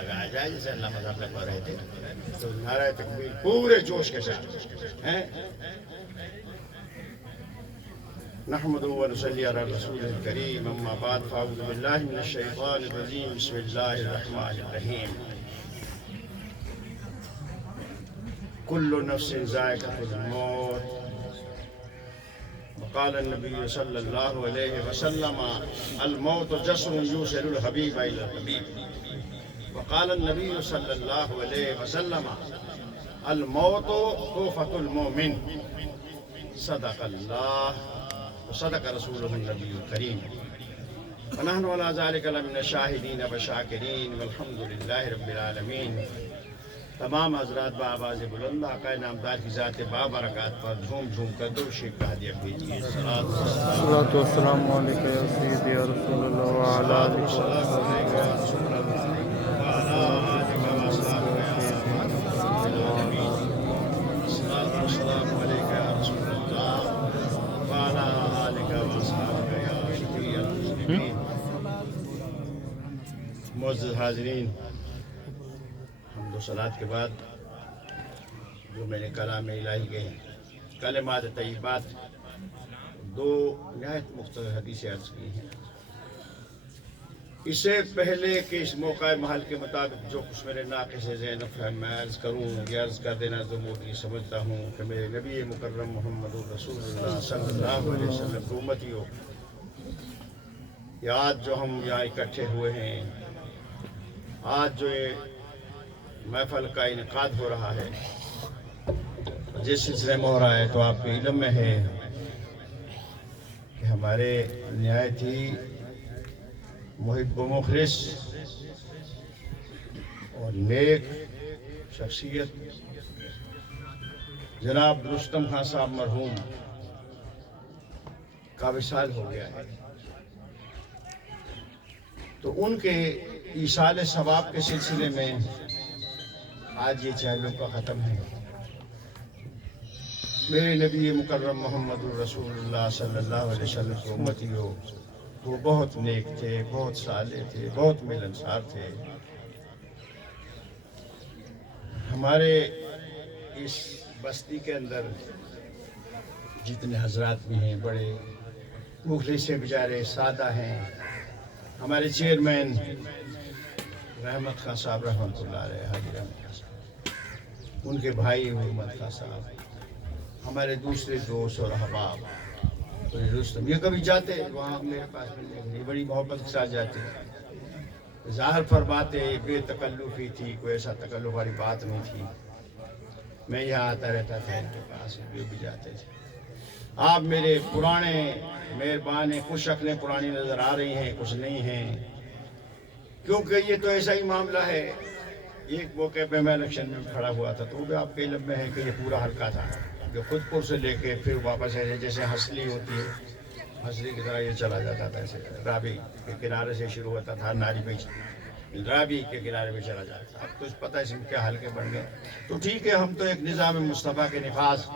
لگایا جائے جیسے اللہ مذہب لگوا رہے تھے. تو نعرہ تکبیر پورے جوش کے ساتھ ہیں. نحمد و نصلی علی رسول الکریم. اما بعد فاعوذ باللہ من الشیطان الرجیم. بسم اللہ الرحمن الرحیم. کل نفس ذائقۃ الموت. وقال النبی صلی اللہ علیہ وسلم الموت جسر یوصل الحبیب الی الحبیب. وقال النبی صلی اللہ علیہ وسلم الموت تحفۃ المؤمن. صدق اللہ وصدق رسولہ النبی الکریم. ونحن علی ذلک لمن الشاہدین والشاکرین والحمد للہ رب العالمین. تمام حضرات بآواز بلند آقا نامدار کی ذات بابرکات پر جھوم جھوم کر درود شریف کا ہدیہ بھیجیے. الصلاۃ والسلام علیک یا سیدی یا رسول اللہ وعلی آلہ معزز حاضرین، حمد و صلات کے بعد جو میں نے کلام الہی کے کلمات طیبات دو نہایت مختصر حدیثیں عرض کی ہیں، اس سے پہلے کہ اس موقع محل کے مطابق جو کچھ میرے ناقص ذہن فہم میں عرض کروں، یہ عرض کر دینا ضروری سمجھتا ہوں کہ میرے نبی مکرم محمد رسول اللہ صلی اللہ علیہ وسلم کی امتی ہو. یہ آج جو ہم یہاں اکٹھے ہوئے ہیں، آج جو یہ محفل کا انعقاد ہو رہا ہے، جس سلسلے میں ہو رہا ہے، تو آپ کے علم میں ہے کہ ہمارے نہایت ہی محب و مخلص اور نیک شخصیت جناب رستم خان صاحب مرحوم کا وصال ہو گیا ہے. تو ان کے ایصال ثواب کے سلسلے میں آج یہ چہلوں کا ختم ہے. میرے نبی مکرم محمد الرسول اللہ صلی اللہ علیہ وسلم کی امتی ہو، وہ بہت نیک تھے، بہت صالح تھے، بہت ملنسار تھے. ہمارے اس بستی کے اندر جتنے حضرات بھی ہیں، بڑے مخلص سے بیچارے سادہ ہیں. ہمارے چیئرمین رحمت خان صاحب رحمۃ اللہ علیہ، حاجی رحمت خان صاحب، ان کے بھائی محمد خان صاحب، ہمارے دوسرے دوست اور احباب رستم، یہ کبھی جاتے وہاں میرے پاس ملنے، بڑی محبت کے ساتھ جاتے. ظاہر فرماتے بے تکلفی تھی، کوئی ایسا تکلف والی بات نہیں تھی. میں یہاں آتا رہتا تھا ان کے پاس، وہ بھی جاتے تھے. آپ میرے پرانے مہربان ہیں. کچھ شکلیں پرانی نظر آ رہی ہیں، کچھ نہیں ہیں، کیونکہ یہ تو ایسا ہی معاملہ ہے. ایک موقع پہ میں الیکشن میں کھڑا ہوا تھا، تو وہ بھی آپ کے علم میں ہے کہ یہ پورا حلقہ تھا جو خود پور سے لے کے پھر واپس ایسے جیسے ہنسلی ہوتی ہے، ہنسلی کی طرح یہ چلا جاتا تھا. ایسے رابی کے کنارے سے شروع ہوتا تھا، ناری پہ رابی کے کنارے پہ چلا جاتا تھا. اب تو پتہ ہے ان کے حلقے بن گئے. تو ٹھیک ہے، ہم تو ایک نظام مصطفیٰ کے نفاذ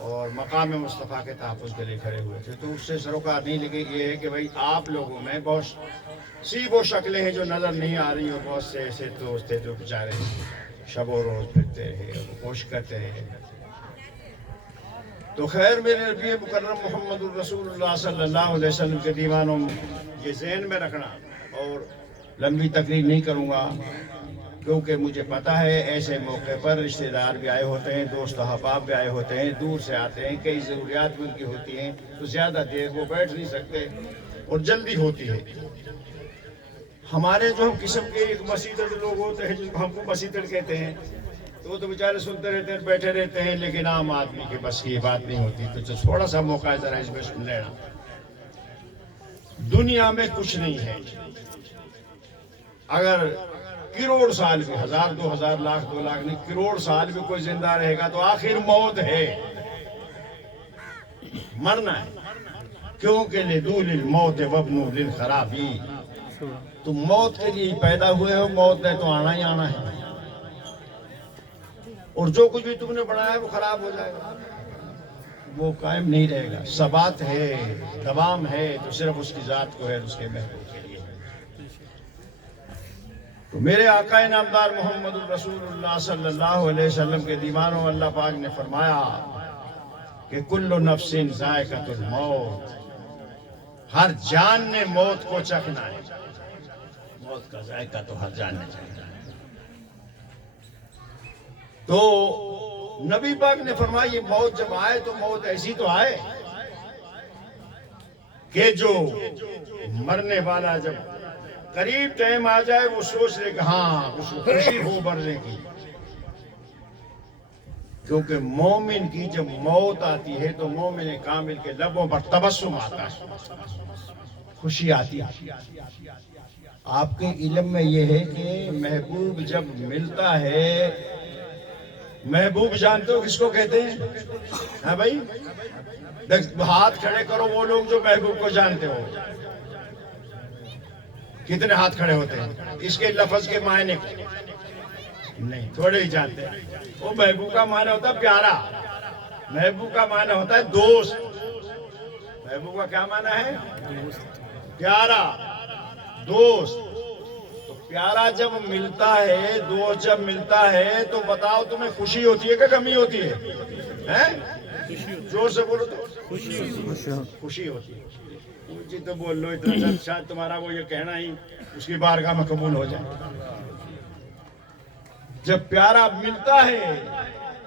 اور مقام مصطفیٰ کے تحفظ کے لیے کھڑے ہوئے تھے، تو اس سے سروکار نہیں. لیکن یہ ہے کہ بھائی آپ لوگوں میں بہت سی وہ شکلیں ہیں جو نظر نہیں آ رہی، اور بہت سے ایسے دوست تھے جو بیچارے شب و روز پھرتے رہے، کوشش کرتے رہے. تو خیر، میرے نبی مکرم محمد الرسول اللہ صلی اللہ علیہ وسلم کے دیوانوں یہ ذہن میں رکھنا. اور لمبی تقریر نہیں کروں گا، کیونکہ مجھے پتہ ہے ایسے موقع پر رشتہ دار بھی آئے ہوتے ہیں، دوست احباب بھی آئے ہوتے ہیں، دور سے آتے ہیں، کئی ضروریات بھی ان کی ہوتی ہیں، تو زیادہ دیر وہ بیٹھ نہیں سکتے اور جلدی ہوتی ہے. ہمارے جو ہم قسم کے ایک مسیطڑ لوگ ہوتے ہیں، جن کو ہم کو مسیطڑ کہتے ہیں، تو وہ تو بیچارے سنتے رہتے ہیں، بیٹھے رہتے ہیں، لیکن عام آدمی کے بس کی بات نہیں ہوتی. تو تھوڑا سا موقع ہے، ذرا اس میں سن لینا. دنیا میں کچھ نہیں ہے، اگر کروڑ سال بھی، 1000 2000 لاکھ 2 لاکھ نہیں، کروڑ سال بھی کوئی زندہ رہے گا تو آخر موت ہے، مرنا ہے. کیونکہ لدول الموت وابن للخرابی، تم موت کے لیے پیدا ہوئے ہو، موت نے تو آنا ہی آنا ہے. اور جو کچھ بھی تم نے بنایا ہے وہ خراب ہو جائے گا، وہ قائم نہیں رہے گا. ثبات ہے، دوام ہے، تو صرف اس کی ذات کو ہے، اس کے محبوب کے لیے. تو میرے آقا نامدار محمد الرسول اللہ صلی اللہ علیہ وسلم کے دیوانوں اللہ پاک نے فرمایا کہ کل نفس ذائقۃ الموت، ہر جان نے موت کو چکھنا ہے، موت کا ذائقہ تو ہر جان نے چکھنا ہے۔ تو نبی پاک نے فرمایا یہ موت جب آئے تو موت ایسی تو آئے کہ جو مرنے والا جب قریب ٹائم آ جائے وہ سوچ لے کہ ہاں اس کو خوشی ہو مرنے کی، کیونکہ مومن کی جب موت آتی ہے تو مومن کامل کے لبوں پر تبسم آتا ہے، خوشی آتی ہے۔ آپ کے علم میں یہ ہے کہ محبوب جب ملتا ہے، محبوب جانتے ہو کس کو کہتے ہیں؟ ہاں بھائی، ہاتھ کھڑے کرو وہ لوگ جو محبوب کو جانتے ہو، کتنے ہاتھ کھڑے ہوتے ہیں؟ اس کے لفظ کے معنی نہیں، تھوڑے ہی جانتے ہیں۔ وہ محبوب کا معنی ہوتا ہے پیارا، محبوب کا معنی ہوتا ہے دوست۔ محبوب کا کیا معنی ہے؟ پیارا، دوست۔ تو پیارا جب ملتا ہے، دوست جب ملتا ہے تو بتاؤ تمہیں خوشی ہوتی ہے کہ غمی ہوتی ہے؟ زور سے بولو تو خوشی ہوتی ہے۔ جی تو بول لو اتنا شاید تمہارا وہ یہ کہنا ہی اس کی بارگاہ میں قبول ہو جائے۔ جب پیارا ملتا ہے،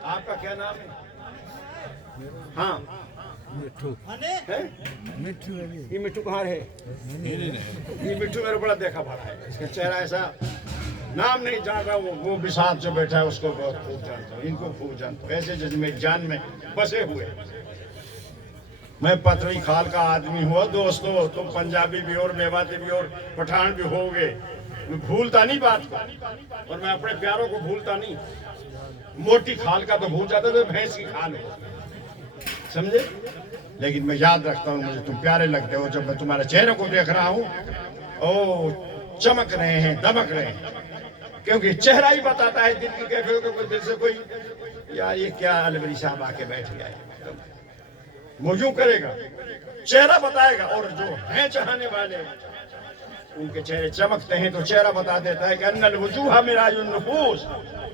آپ کا کیا نام ہے؟ ہاں یہ مٹھو کہاں ہے؟ یہ مٹھو میرے بڑا دیکھا بڑا ہے، اس کا چہرہ ایسا، نام نہیں جان رہا، وہ بھی ساتھ جو بیٹھا ہے اس کو بہت خوب جانتا ہوں، ان کو خوب جانتا ہوں، ایسے جیسے میری جان میں بسے ہوئے۔ میں پتھری کھال کا آدمی ہوا دوستو، تم پنجابی بھی اور میواتی بھی اور پٹھان بھی ہو گے، میں بھولتا نہیں بات کو، اور میں اپنے پیاروں کو بھولتا نہیں۔ موٹی کھال کا تو بھول جاتا تو بھینس کی کھال ہو، سمجھے؟ لیکن میں یاد رکھتا ہوں، مجھے تم پیارے لگتے ہو۔ جب میں تمہارے چہرے کو دیکھ رہا ہوں، او چمک رہے ہیں، دمک رہے ہیں، کیونکہ چہرہ ہی بتاتا ہے دل کی کیفیت کو۔ دل سے کوئی یار یہ کیا الوری صاحب آ کے بیٹھ گیا ہے، وہ یوں کرے گا، چہرہ بتائے گا۔ اور جو ہیں چاہنے والے ان کے چہرے چمکتے ہیں تو چہرہ بتا دیتا ہے کہ ان الوجوہ مراج النفوس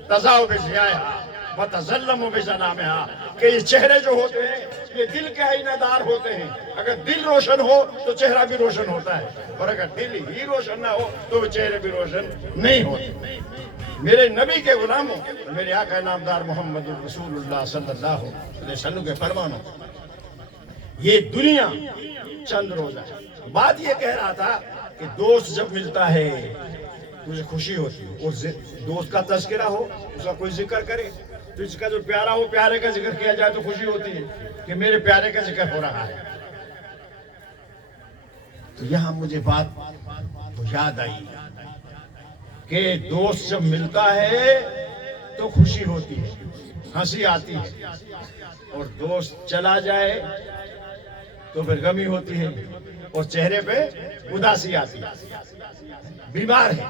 تضاء بضیاءها وتظلم بظلامها، کہ یہ چہرے جو ہوتے ہیں یہ دل کے آئینہ دار ہوتے ہیں۔ اگر دل روشن ہو تو چہرہ بھی روشن ہوتا ہے، اور اگر دل ہی روشن نہ ہو تو چہرے بھی روشن نہیں ہوتے۔ میرے نبی کے غلاموں، میرے آقا نامدار محمد رسول اللہ صلی اللہ علیہ وسلم کے فرمانوں، یہ دنیا چند روزہ ہے۔ بات یہ کہہ رہا تھا کہ دوست جب ملتا ہے تجھے خوشی ہوتی ہے، اور دوست کا تذکرہ ہو، اس کا کوئی ذکر کرے تو اس کا جو پیارا ہو، پیارے کا ذکر کیا جائے تو خوشی ہوتی ہے کہ میرے پیارے کا ذکر ہو رہا ہے۔ تو یہاں مجھے بات یاد آئی کہ دوست جب ملتا ہے تو خوشی ہوتی ہے، ہنسی آتی ہے، اور دوست چلا جائے تو پھر غمی ہوتی ہے اور چہرے پہ اداسی آتی ہے۔ بیمار ہے،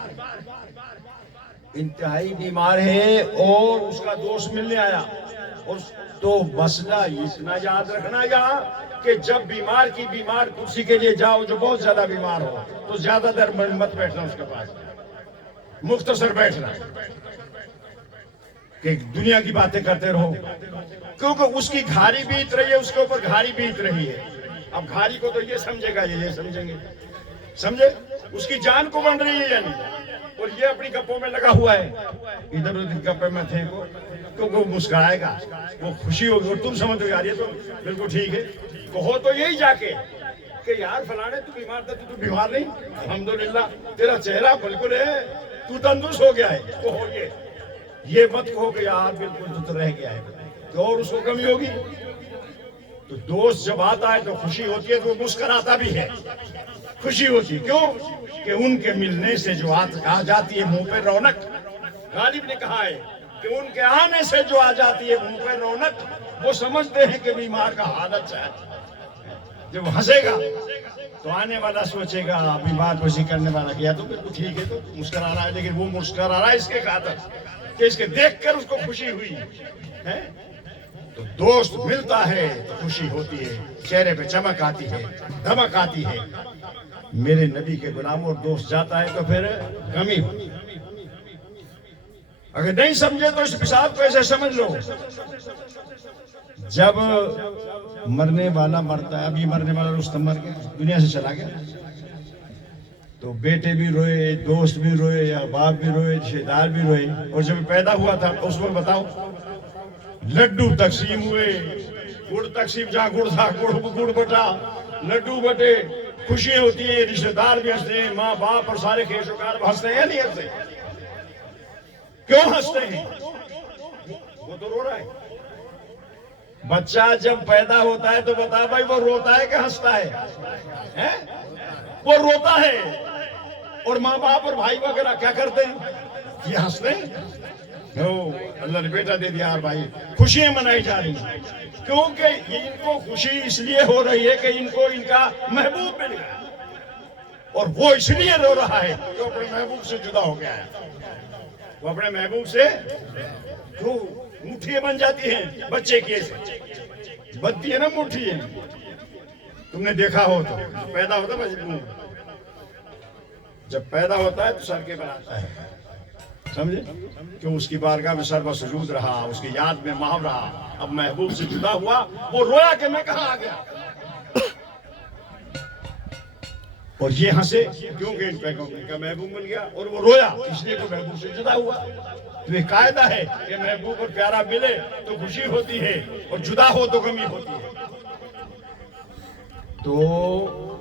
انتہائی بیمار ہے، اور اس کا دوست ملنے آیا، اور تو مسئلہ اتنا یاد رکھنا یہاں کہ جب بیمار کی بیمار کرسی کے لیے جاؤ جو بہت زیادہ بیمار ہو تو زیادہ در مت بیٹھنا اس کے پاس، مختصر بیٹھنا، کہ دنیا کی باتیں کرتے رہو، کیونکہ اس کی گھاری بیت رہی ہے، اس کے اوپر گھاری بیت رہی ہے۔ اب گھاری کو تو یہ سمجھے گا، یہ سمجھیں گے، سمجھے؟ اس کی جان کو بن رہی ہے یعنی، اور یہ اپنی گپوں میں لگا ہوا ہے، ادھر ادھر گپے میں تھے وہ، کیونکہ وہ مسکرائے گا، وہ خوشی ہوگی، اور تم سمجھ یار یہ تو بالکل ٹھیک ہے، کہو تو یہی جا کے کہ یار فلانے تو بیمار تھا، تو بیمار نہیں، الحمدللہ تیرا چہرہ بالکل ہے، تو تندرست ہو گیا ہے، کہو یہ مت کہو کہ یار بالکل تو رہ گیا ہے، تو اور اس کو کمی ہوگی۔ تو دوست جب آتا ہے تو خوشی ہوتی ہے، تو وہ مسکراتا بھی ہے، خوشی ہوتی ہے، کیوں کہ ان کے ملنے سے جو آ جاتی ہے منہ پہ رونق، غالب نے کہا ہے کہ ان کے آنے سے جو آ جاتی ہے منہ پہ رونق، وہ سمجھتے ہیں کہ بیمار کا حالت ہے۔ جب ہنسے گا تو آنے والا سوچے گا بیمار کو ذکر کرنے والا کیا تو بالکل ٹھیک ہے، تو مسکرا رہا ہے، لیکن وہ مسکرا رہا ہے اس کے خاطر کہ اس کے دیکھ کر اس کو خوشی ہوئی ہے۔ تو دوست ملتا ہے تو خوشی ہوتی ہے، چہرے پہ چمک آتی ہے، دھمک آتی ہے۔ میرے نبی کے غلاموں، اور دوست جاتا ہے تو پھر غمی ہوتی ہے۔ اگر نہیں سمجھے تو اس حساب کو ایسے سمجھ لو، جب مرنے والا مرتا ہے، ابھی مرنے والا رستم مر گیا، دنیا سے چلا گیا، تو بیٹے بھی روئے، دوست بھی روئے، یا باپ بھی روئے، رشتے دار بھی روئے. اور جب پیدا ہوا تھا اس وقت بتاؤ، لڈو تقسیم ہوئے، گڑ تقسیم، جہاں گڑ تھا گڑ بٹا، لڈو بٹے، خوشی ہوتی ہے، رشتے دار بھی ہنستے ہیں، ماں باپ اور سارے خیش و کار ہنستے ہیں یا نہیں ہنستے؟ کیوں ہنستے ہیں؟ وہ تو رو رہا ہے. بچہ جب پیدا ہوتا ہے تو بتا بھائی وہ روتا ہے کہ ہنستا ہے؟ وہ روتا ہے. اور ماں باپ اور بھائی وغیرہ کیا کرتے ہیں؟ یہ ہنستے ہیں. اللہ نے بیٹا دے دیا، بھائی خوشیاں منائی جا رہی ہیں، کیونکہ ان کو خوشی اس لیے ہو رہی ہے کہ ان کو ان کا محبوب مل گیا، اور وہ اس لیے رو رہا ہے کہ وہ اپنے محبوب سے جدا ہو گیا ہے. وہ اپنے محبوب سے مٹھیاں بن جاتی ہیں بچے کی، ایسے بنتی ہے نا مٹھیاں. تم نے دیکھا ہو تو پیدا ہوتا ہے، جب پیدا ہوتا ہے تو سر کے بناتا ہے، سمجھے؟ کہ اس کی بارگاہ میں سر بسجود رہا، اس کی یاد میں محو رہا. اب محبوب سے جدا ہوا، وہ رویا کہ میں کہاں آ گیا. اور یہ ہنسے کیونکہ ان پیغمبر کا محبوب مل گیا، اور وہ رویا اس لیے کہ محبوب سے جدا ہوا. تو یہ قاعدہ ہے کہ محبوب اور پیارا ملے تو خوشی ہوتی ہے، اور جدا ہو تو غمی ہوتی ہے. تو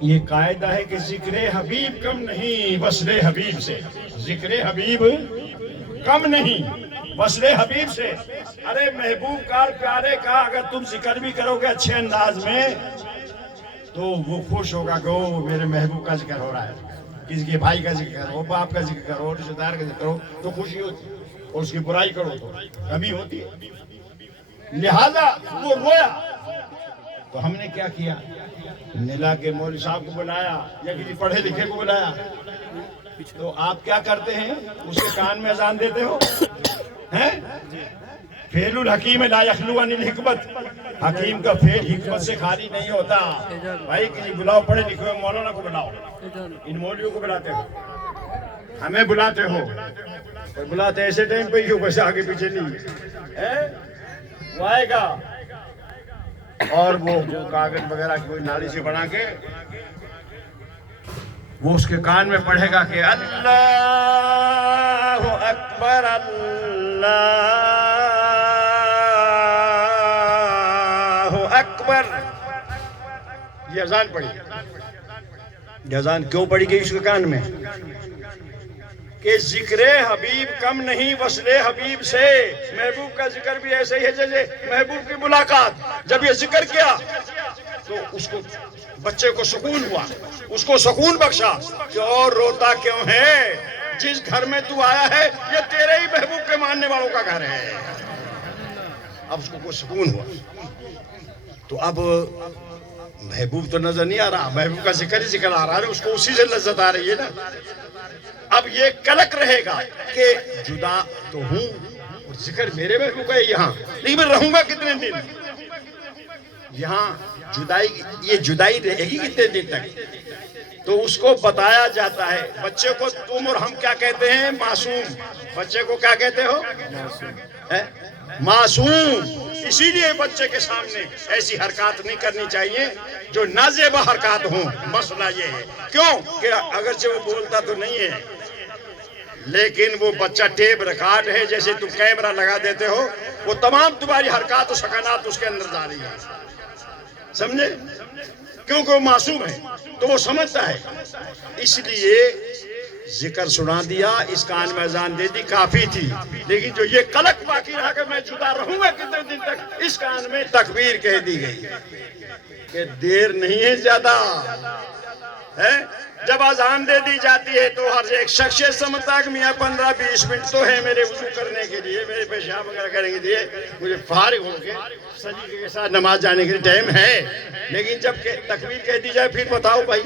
یہ قاعدہ ہے کہ ذکر حبیب کم نہیں وصل حبیب سے. ذکر حبیب کم نہیں وصل حبیب سے. ارے محبوب کا پیارے کا اگر تم ذکر بھی کرو گے اچھے انداز میں تو وہ خوش ہوگا کہ او میرے محبوب کا ذکر ہو رہا ہے. کسی کے بھائی کا ذکر کرو، باپ کا ذکر کرو، رشتے دار کا ذکر کرو تو خوشی ہوتی ہے، اور اس کی برائی کرو تو غمی ہوتی ہے. لہذا وہ رویا. تو ہم نے کیا کیا؟ نلا کے مولوی صاحب کو بلایا یا کسی پڑھے لکھے کو بلایا. تو آپ کیا کرتے ہیں؟ اس کے کان میں اذان دیتے ہو. فعل الحکیم لا یخلو عن الحکمت. حکیم کا فعل حکمت سے خالی نہیں ہوتا. بھائی کسی بلاؤ، پڑھے لکھے ہوئے مولانا کو بلاؤ، ان مولویوں کو بلاتے ہو، ہمیں بلاتے ہو، اور بلاتے ایسے ٹائم پہ ہی بس آگے پیچھے نہیں. وہ آئے گا اور وہ کاغذ وغیرہ کی کوئی نالی سے بنا کے وہ اس کے کان میں پڑھے گا کہ اللہ اکبر اللہ اکبر. یہ اذان پڑھی. یہ اذان کیوں پڑھی گئی اس کے کان میں؟ کہ ذکر حبیب کم نہیں وصل حبیب سے. محبوب کا ذکر بھی ایسے ہی ہے جیسے محبوب کی ملاقات. جب یہ ذکر کیا تو اس کو بچے کو سکون ہوا، اس کو سکون بخشا کہ اور روتا کیوں ہے؟ جس گھر میں تو آیا ہے یہ تیرے ہی محبوب کے ماننے والوں کا گھر ہے. اب اس کو کوئی سکون ہوا. تو اب محبوب تو نظر نہیں آ رہا، محبوب کا ذکر ہی ذکر آ رہا ہے، اس کو اسی سے لذت آ رہی ہے نا. اب یہ کلک رہے گا کہ جدا تو ہوں اور ذکر میرے محبوب کا ہے یہاں، لیکن میں رہوں گا کتنے دن یہاں؟ جدائی، یہ جدائی رہے گی کتنے دن تک؟ تو اس کو بتایا جاتا ہے. بچے کو تم اور ہم کیا کہتے ہیں؟ معصوم. بچے کو کیا کہتے ہو؟ معصوم. اسی لیے بچے کے سامنے ایسی حرکات نہیں کرنی چاہیے جو نازیبہ حرکات ہوں. مسئلہ یہ ہے کیوں کہ اگرچہ وہ بولتا تو نہیں ہے لیکن وہ بچہ ٹیپ ریکارڈ ہے، جیسے تم کیمرہ لگا دیتے ہو، وہ تمام تمہاری حرکات و سکنات اس کے اندر جا رہی ہیں. سمجھے؟ کیونکہ وہ معصوم ہے تو وہ سمجھتا ہے. اس لیے ذکر سنا دیا، اس کان میں اذان دے دی، کافی تھی. لیکن جو یہ کلک باقی رہا کہ میں جدا رہوں گا کتنے دن تک، اس کان میں تکبیر کہہ دی گئی کہ دیر نہیں ہے زیادہ ہے. جب اذان دے دی جاتی ہے تو ہر ایک شخص سمجھتا ہے کہ میاں 15-20 منٹ تو ہے میرے وضو کرنے کے لیے، میرے پیشاب وغیرہ کرنے کے لیے، مجھے فارغ ہو کے سلیقے کے ساتھ نماز جانے کے لیے ٹائم ہے. لیکن جب تکبیر کہہ دی جائے پھر بتاؤ بھائی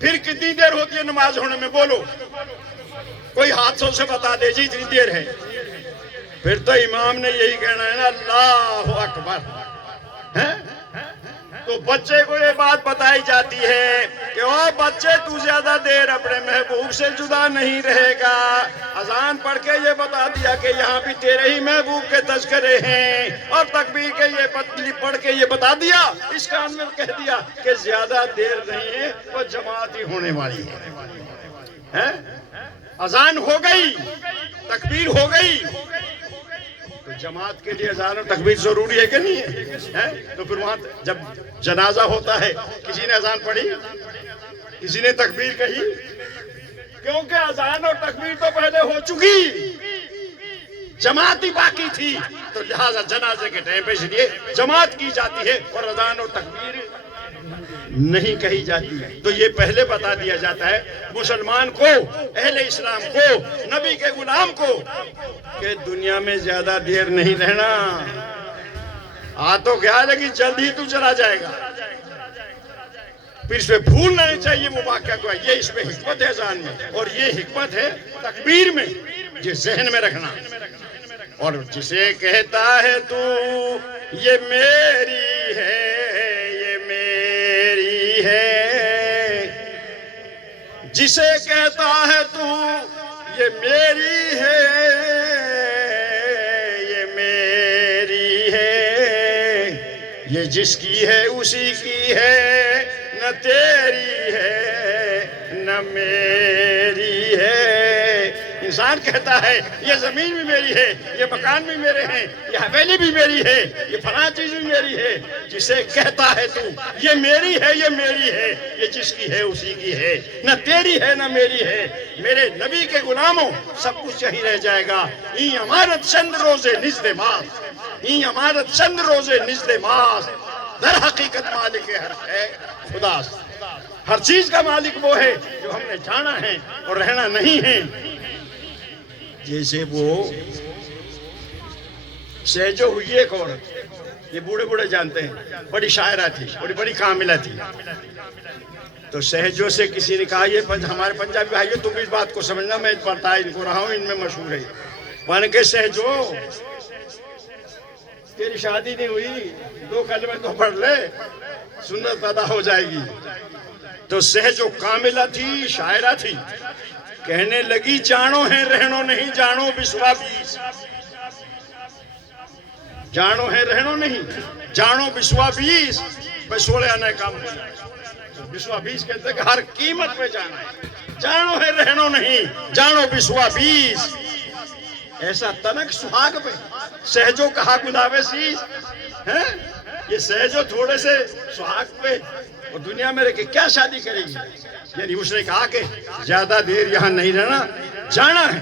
پھر کتنی دیر ہوتی ہے نماز ہونے میں؟ بولو کوئی حادثوں سے بتا دے جی اتنی دیر ہے. پھر تو امام نے یہی کہنا ہے نا اللہ اکبر. تو بچے کو یہ بات بتائی جاتی ہے کہ او بچے تو زیادہ دیر اپنے محبوب سے جدا نہیں رہے گا. اذان پڑھ کے یہ بتا دیا کہ یہاں بھی تیرے ہی محبوب کے تذکرے ہیں, اور تکبیر کے یہ پڑھ کے یہ بتا دیا, اس کان میں کہہ دیا کہ زیادہ دیر نہیں ہے, وہ جماعت ہی ہونے والی ہے. اذان ہو گئی, تکبیر ہو گئی, تو جماعت کے لیے اذان اور تکبیر ضروری ہے کہ نہیں ہے؟ تو پھر وہاں جب جنازہ ہوتا ہے کسی نے اذان پڑھی, کسی نے تکبیر کہی, کیونکہ اذان اور تکبیر تو پہلے ہو چکی, جماعت ہی باقی تھی, تو لہذا جنازے کے ٹائم پہ اس لیے جماعت کی جاتی ہے اور اذان اور تکبیر نہیں کہی جاتی. تو یہ پہلے بتا دیا جاتا ہے مسلمان کو, اہل اسلام کو, نبی کے غلام کو, کہ دنیا میں زیادہ دیر نہیں رہنا. آ تو گیا لیکن جلد ہی تو چلا جائے گا. پھر اس میں بھولنا نہیں چاہیے وہ واقعہ کو. یہ اس میں حکمت ہے اذان میں, اور یہ حکمت ہے تکبیر میں, یہ ذہن میں رکھنا. اور جسے کہتا ہے تو یہ میری ہے, جسے کہتا ہے تو یہ میری ہے, یہ میری ہے, یہ جس کی ہے اسی کی ہے, نہ تیری ہے نہ میری ہے. انسان کہتا ہے یہ زمین بھی میری ہے, یہ مکان بھی میرے ہیں, یہ حویلی بھی میری ہے, یہ فلاں چیز بھی میری ہے. جسے کہتا ہے تو یہ میری ہے, یہ میری ہے, یہ جس کی ہے اسی کی ہے, نہ تیری ہے نہ میری ہے. میرے نبی کے غلاموں سب کچھ یہی رہ جائے گا. این امارت چند روزے نزد ماست, این امارت چند روزے نزد ماست, در حقیقت مالک ہے خداست. ہر چیز کا مالک وہ ہے جو ہم نے جانا ہے اور رہنا نہیں ہے. جیسے وہ سہجو ہوئی ایک عورت, یہ بوڑھے بوڑھے جانتے ہیں, بڑی شاعرہ تھی, بڑی کاملہ تھی. تو سہجو سے کسی نے کہا, یہ ہمارے پنجابی بھائیو تم اس بات کو سمجھنا, میں پڑھتا ان کو رہا ہوں, ان میں مشہور ہے. مانے کہ سہجو تیری شادی نہیں ہوئی, 2 کلمے تو پڑھ لے, سنت پیدا ہو جائے گی. تو سہجو کاملہ تھی, شاعرہ تھی, کہنے لگی جانو ہے رہنو نہیں, جانو بسوا بیس. جانو ہے رہنو نہیں, جانو بسوا بیس, بسوڑے آنے کام نہیں. بسوا بیس کہتے ہیں کہ ہر قیمت پہ جانا ہے. جانو ہے رہنو نہیں, جانو بسوا بیس. ایسا تنک سہاگ پہ سہجو کہا گلاوے سیس. یہ سہجو تھوڑے سے سہاگ پہ اور دنیا میں رہ کے کیا شادی کرے گی. یعنی اس نے کہا کہ زیادہ دیر یہاں نہیں رہنا, جانا ہے.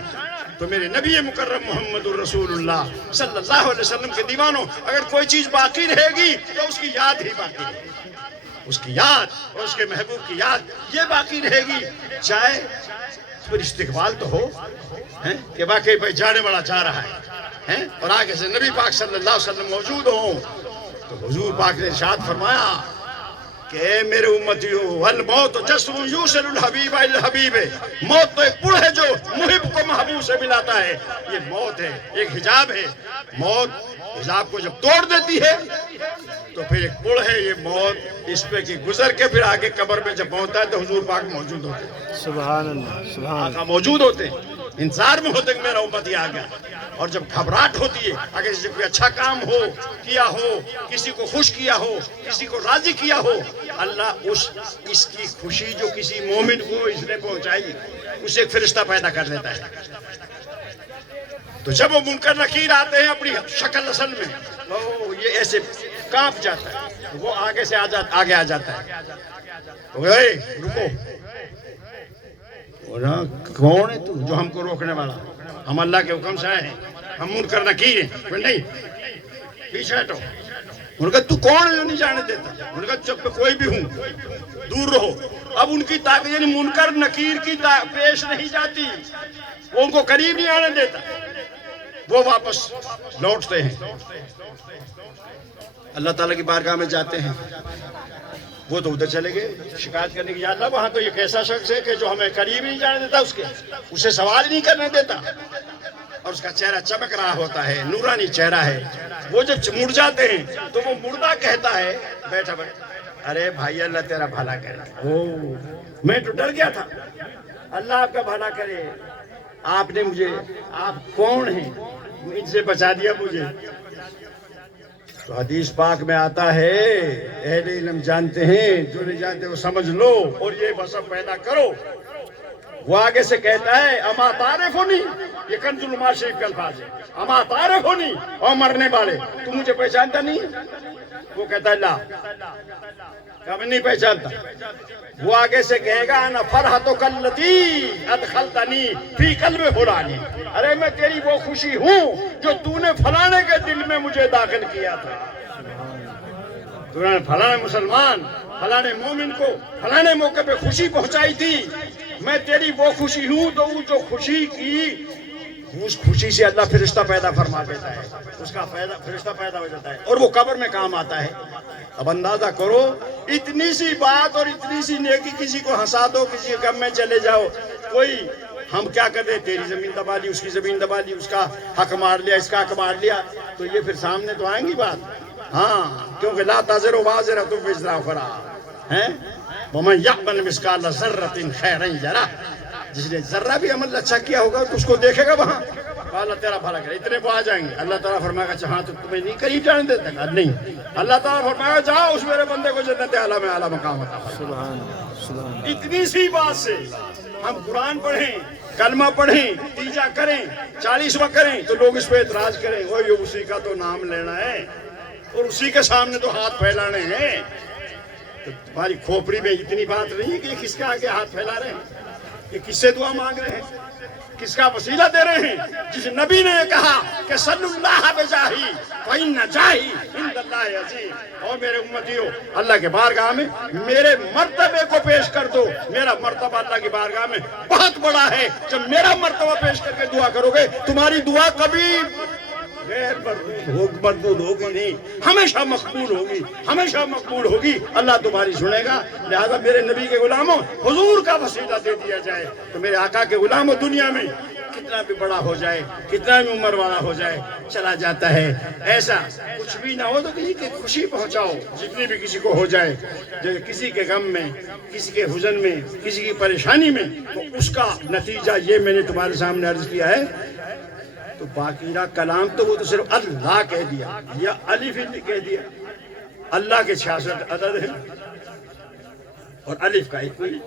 تو میرے نبی مکرم محمد الرسول اللہ صلی اللہ علیہ وسلم کے دیوانوں, اگر کوئی چیز باقی رہے گی تو اس کی یاد ہی باقی رہے گی. اس کی یاد اور اس کے محبوب کی یاد یہ باقی رہے گی. چاہے پھر استقبال تو ہو کہ واقعی بھائی جانے والا جا رہا ہے, اور آگے سے نبی پاک صلی اللہ علیہ وسلم موجود ہوں. تو حضور پاک نے ارشاد فرمایا کہ اے میرے امتیو, الموت جسر یوصل الحبیب الی الحبیب. موت تو ایک پل ہے جو محب کو محبوب سے ملاتا ہے. یہ موت ہے, ایک حجاب ہے. موت حجاب کو جب توڑ دیتی ہے تو پھر ایک پل ہے یہ موت, اس پہ کہ گزر کے پھر آگے قبر میں جب پہنچتا ہے تو حضور پاک موجود ہوتے ہیں. سبحان اللہ, سبحان اللہ. آقا موجود ہوتے ہیں, انتظار میں ہوتے کہ میرا امتی آ گیا. اور جب گھبراہٹ ہوتی ہے, اگر کسی کوئی اچھا کام ہو کیا ہو, کسی کو خوش کیا ہو, کسی کو راضی کیا ہو, اللہ اس کی خوشی جو کسی مومن کو اس نے پہنچائی, اسے ایک فرشتہ پیدا کر دیتا ہے. تو جب وہ منکر نکیر آتے ہیں اپنی شکل اصل میں, تو یہ ایسے کانپ جاتا ہے, وہ آگے سے آگے آ جاتا ہے. رکو, کون ہے تو جو ہم کو روکنے والا؟ ہم اللہ کے حکم سے آئے ہیں, ہم منکر نکیر ہیں. پھر نہیں, پیچھے ہٹو. انہوں نے کہا تو کون ہے جو نہیں جانے دیتا؟ انہوں نے کہا جب کوئی بھی ہوں دور رہو. اب ان کی طاقت یعنی منکر نکیر کی پیش نہیں جاتی, وہ ان کو قریب نہیں آنے دیتا, وہ واپس لوٹتے ہیں. اللہ تعالیٰ کی بارگاہ میں جاتے ہیں. وہ تو ادھر چلے گئے شکایت کرنے کی, یا اللہ وہاں تو یہ کیسا شخص ہے کہ جو ہمیں قریب نہیں جانے دیتا, اسے سوال ہی نہیں کرنے دیتا, اور اس کا چہرہ چمک رہا ہوتا ہے, نورانی چہرہ ہے. وہ جب مڑ جاتے ہیں تو وہ مردہ کہتا ہے بیٹھا بیٹھا ارے بھائی اللہ تیرا بھلا کرے. میں تو ڈر گیا تھا. اللہ آپ کا بھلا کرے. آپ نے مجھے, آپ کون ہیں, ان سے بچا دیا مجھے. تو حدیث پاک میں آتا ہے, اہل علم جانتے ہیں, جو نہیں جانتے وہ سمجھ لو اور یہ وصف پیدا کرو. وہ آگے سے کہتا ہے اما تعارف ہونی, یہ کنز العمار شریف کا الفاظ ہے. اما تعارف ہونی, اور مرنے والے تو مجھے پہچانتا نہیں. وہ کہتا ہے لا, کب نہیں پہچانتا. وہ آگے سے کہے گا انا فرحت کلتی ادخلتنی فی قلب فلانی, ارے میں تیری وہ خوشی ہوں جو تو نے فلانے کے دل میں مجھے داخل کیا تھا. تو نے فلانے مسلمان, فلانے مومن کو فلانے موقع پہ خوشی پہنچائی تھی. میں تیری وہ خوشی ہوں تو وہ جو خوشی کی, اس خوشی سے اللہ فرشتہ پیدا فرما دیتا ہے, اس کا فرشتہ پیدا ہو جاتا ہے اور وہ قبر میں کام آتا ہے. اب اندازہ کرو, اتنی سی بات اور اتنی سی نیکی, کسی کو ہنسا دو, کسی کے غم میں چلے جاؤ. کوئی ہم کیا کرتے, تیری زمین دبا لی, اس کی زمین دبا لی, اس کا حق مار لیا, اس کا حق مار لیا, تو یہ پھر سامنے تو آئیں گی بات. ہاں, کیونکہ لا تزر وازرۃ وزر اخری ہیں, ومن یعمل مثقال ذرۃ خیرا یرہ, جس نے ذرہ بھی عمل اچھا کیا ہوگا تو اس کو دیکھے گا وہاں. اللہ تیرا بھلا کرے. اتنے کو آ جائیں گے. اللہ تعالیٰ فرمائے گا ہاں تو تمہیں نہیں قریب جانے دیتا نہیں. اللہ تعالیٰ فرمائے گا جاؤ اس میرے بندے کو جنت اعلیٰ میں اعلیٰ مقام عطا فرمائے. اتنی سی بات سے ہم قرآن پڑھیں, کلمہ پڑھیں, تیجا کریں, 40واں کریں تو لوگ اس پہ اعتراض کریں, وہ یہ اسی کا تو نام لینا ہے اور اسی کے سامنے تو ہاتھ پھیلانے ہیں. تو تمہاری کھوپڑی میں اتنی بات نہیں ہے کہ کس کے آگے ہاتھ پھیلا رہے ہیں, یہ کس سے دعا مانگ رہے ہیں, کس کا وسیلہ دے رہے ہیں. جس نبی نے کہا کہ صلی اللہ بجاہی فإن جاہی عند اللہ عظیم, اور میرے امتیوں اللہ کے بارگاہ میں میرے مرتبے کو پیش کر دو. میرا مرتبہ اللہ کی بارگاہ میں بہت بڑا ہے. جب میرا مرتبہ پیش کر کے دعا کرو گے, تمہاری دعا کبھی غیر مردود ہوگی نہیں, ہمیشہ مقبول ہوگی, ہمیشہ مقبول ہوگی. اللہ تمہاری سنے گا. لہذا میرے نبی کے غلاموں, حضور کا وسیلہ دے دیا جائے تو میرے آقا کے غلاموں دنیا میں کتنا بھی بڑا ہو جائے, کتنا بھی عمر والا ہو جائے, چلا جاتا ہے. ایسا کچھ بھی نہ ہو تو کسی کی خوشی پہنچاؤ, جتنی بھی کسی کو ہو جائے, کسی کے غم میں, کسی کے حزن میں, کسی کی پریشانی میں, تو اس کا نتیجہ یہ میں نے تمہارے سامنے عرض کیا ہے. تو باقی رہا کلام, تو وہ تو صرف اللہ کہہ دیا یا الف کہہ دیا. اللہ کے 66 عدد ہیں اور الف کا ایک کوئی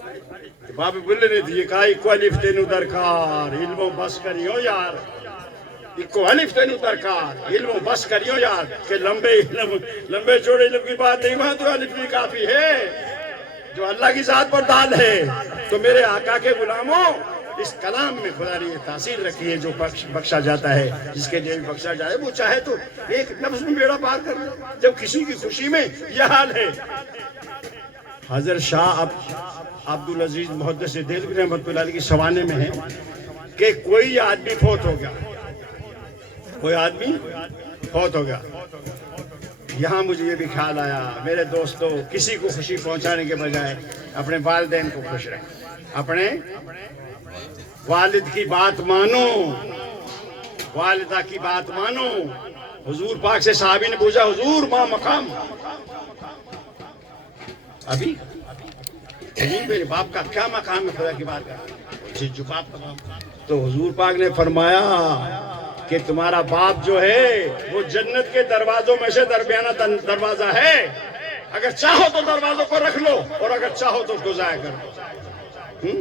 باب بولے نے دیے کہا ایک الف تینو درکار, علم بس کریو یار. ایک الف تینو درکار, علم بس کریو یار. کہ لمبے چوڑے علم کی بات نہیں, وہاں تو الف بھی کافی ہے جو اللہ کی ذات پر دال ہے. تو میرے آقا کے غلاموں, اس کلام میں خدا نے یہ تاثیر رکھی ہے جو بخشا جاتا ہے. جس کے لیے بھی بخشا جائے وہ چاہے تو ایک لفظ میں بیڑا پار کر لے. جب کسی کی خوشی میں یہ حال ہے. حضرت شاہ عبدالعزیز محدث دہلوی رحمۃ اللہ علیہ کی سوانے میں ہے کہ کوئی آدمی فوت ہو گیا, کوئی آدمی فوت ہو گیا. یہاں مجھے یہ بھی خیال آیا, میرے دوستو, کسی کو خوشی پہنچانے کے بجائے اپنے والدین کو خوش رکھیں. اپنے والد کی بات مانو, والدہ کی بات مانو. حضور پاک سے صحابی نے پوچھا حضور ماں مقام, ابھی حضور میرے باپ کا کیا مقام ہے خدا کی بات کا؟ جو باپ کا مقام. تو حضور پاک نے فرمایا کہ تمہارا باپ جو ہے وہ جنت کے دروازوں میں سے درمیانہ دروازہ ہے. اگر چاہو تو دروازوں کو رکھ لو اور اگر چاہو تو اس کو ضائع کر دو.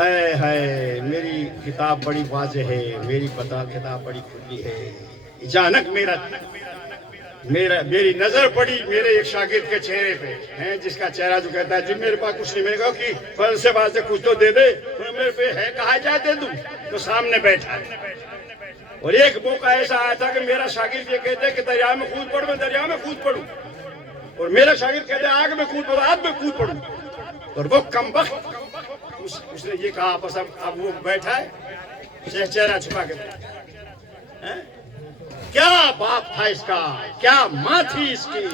اے ہے میری کتاب بڑی واضح ہے, میری کتاب بڑی کھلی ہے. اچانک میری نظر پڑی میرے ایک شاگرد کے چہرے پہ, ہیں جس کا چہرہ جو کہتا ہے جی میرے پاس کچھ نہیں, میں کہا کہ فضل سے بات سے کچھ تو دے دے. میرے پہ ہے کہا جائے دے دوں, تو سامنے بیٹھا ہے. اور ایک موقع ایسا آیا تھا کہ میرا شاگرد یہ کہتے کہ دریا میں کود پڑ, میں دریا میں کود پڑوں, اور میرا شاگرد کہتے آگ میں کود پڑوں, آگ میں کود پڑوں. اور وہ کم وقت اس نے یہ کہا بس اب وہ بیٹھا ہے چہرہ چھپا کے. کیا باپ تھا اس کا, کیا ماں تھی اس کی,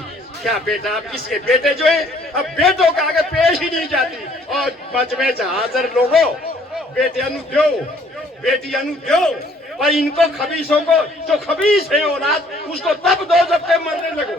کیا بیٹا. اب اس کے بیٹے جو ہیں اب بیٹوں کے آگے پیش ہی نہیں جاتی. اور بچ میں حاضر لوگوں, بیٹیاں نو دیو, بیٹیاں نو دیو, پر ان کو خبیثوں کو, جو خبیث ہے اولاد, اس کو تب دو جب کہ مرنے لگو.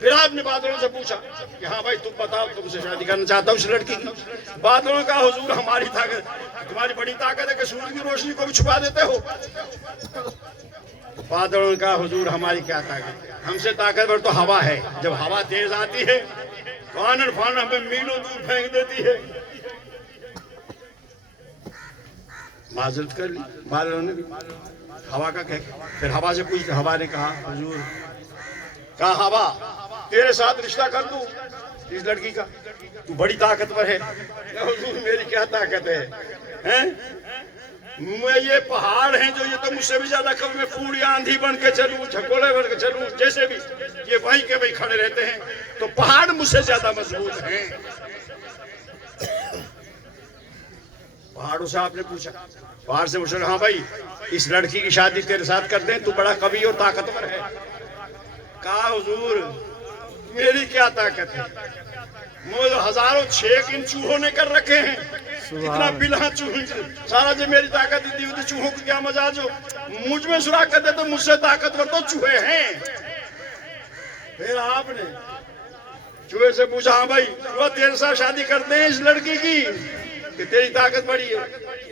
پھر آپ نے بادلوں سے پوچھا کہ ہاں بھائی تم بتاؤ تم سے شادی کرنا چاہتا ہوں اس لڑکی کی. بادلوں نے کہا حضور ہماری طاقت تمہاری بڑی طاقت ہے کہ سورج کی روشنی کو بھی چھپا دیتے ہو. بادلوں نے کہا حضور ہماری کیا طاقت ہے, ہم سے طاقتور تو ہوا ہے. جب ہوا تیز آتی ہے تو آنن فانن ہمیں میلوں دور پھینک دیتی ہے. معذرت کر لی بادلوں نے بھی ہوا کا کہہ. پھر ہوا سے پوچھتے, ہوا نے کہا حضور, کہا ہوا تیرے ساتھ رشتہ کر دوں اس لڑکی کا, تو بڑی طاقتور ہے. حضور میری کیا طاقت ہے, میں یہ پہاڑ ہیں جو یہ تو مجھ سے بھی زیادہ کم, میں پوری آندھی بن کے چلوں, جھکوڑے بن کے چلوں, جیسے بھی یہ وہیں کے وہیں کھڑے رہتے ہیں, تو پہاڑ مجھ سے زیادہ مضبوط ہیں. پہاڑوں سے آپ نے پوچھا, پہاڑ سے پوچھا ہاں بھائی اس لڑکی کی شادی تیرے ساتھ کر دیں, تو بڑا قوی اور طاقتور ہے. کہا حضور میری کیا طاقت ہے, مجھے ہزاروں 6 ان چوہوں نے کر رکھے ہیں, اتنا بلا چوہوں, سارا جو میری طاقت دی ہوئی چوہوں کو کیا مزہ, جو مجھ میں سراغ کرتے تو مجھ سے طاقتور تو چوہے ہیں. پھر آپ نے چوہے سے پوچھا ہاں بھئی وہ تیرے ساتھ شادی کرتے ہیں اس لڑکی کی کہ تیری طاقت بڑی ہے.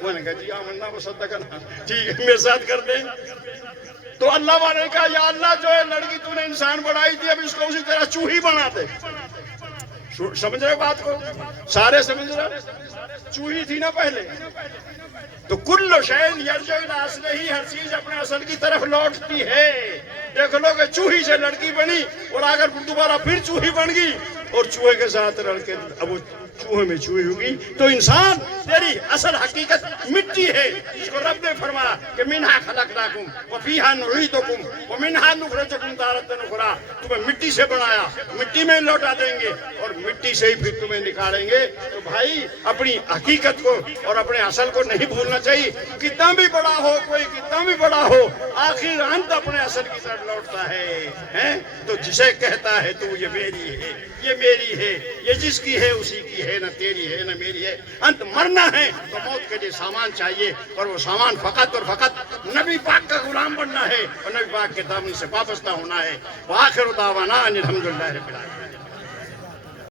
وہ نے کہا جی آمنا وہ صدقہ کرنا, ٹھیک ہے میرے ساتھ کر دیں. تو اللہ والے نے کہا یا اللہ جو ہے لڑکی تو نے انسان بنائی تھی, اب اس کو اسی طرح چوہی بنا دے. سمجھ رہے بات کو, سارے سمجھ رہے, چوہی تھی نا پہلے. تو کل شیء یرجع الی اصلہ, ہر چیز اپنے اصل کی طرف لوٹتی ہے. دیکھ لو کہ چوہی سے لڑکی بنی اور اگر دوبارہ پھر چوہی بن گئی اور چوہے کے ساتھ لڑکے, اب وہ چوہے میں چوہی ہوگی. تو انسان تیری اصل حقیقت مٹی ہے, جس کو رب نے فرمایا کہ منہا خلقناکم وفیہا نعیدکم ومنہا نخرجکم تارۃ اخری. تمہیں مٹی سے بنایا, مٹی میں لوٹا دیں گے اور مٹی سے ہی پھر تمہیں نکالیں گے. تو بھائی اپنی حقیقت کو اور اپنے اصل کو نہیں بھولنا چاہیے. کتنا بھی بڑا ہو کوئی, کتنا بھی بڑا ہو, آخر انت اپنے اصل کی طرف لوٹتا ہے. تو جسے کہتا ہے تو یہ میری ہے, یہ میری ہے, یہ جس کی ہے اسی کی ہے, نہ تیری ہے نہ میری ہے. انت مرنا ہے تو موت کے لیے سامان چاہیے, اور وہ سامان فقط اور فقط نبی پاک کا غلام بننا ہے اور نبی پاک کے دامن سے وابستہ ہونا ہے. وآخر دعوانا ان الحمدللہ رب العالمین.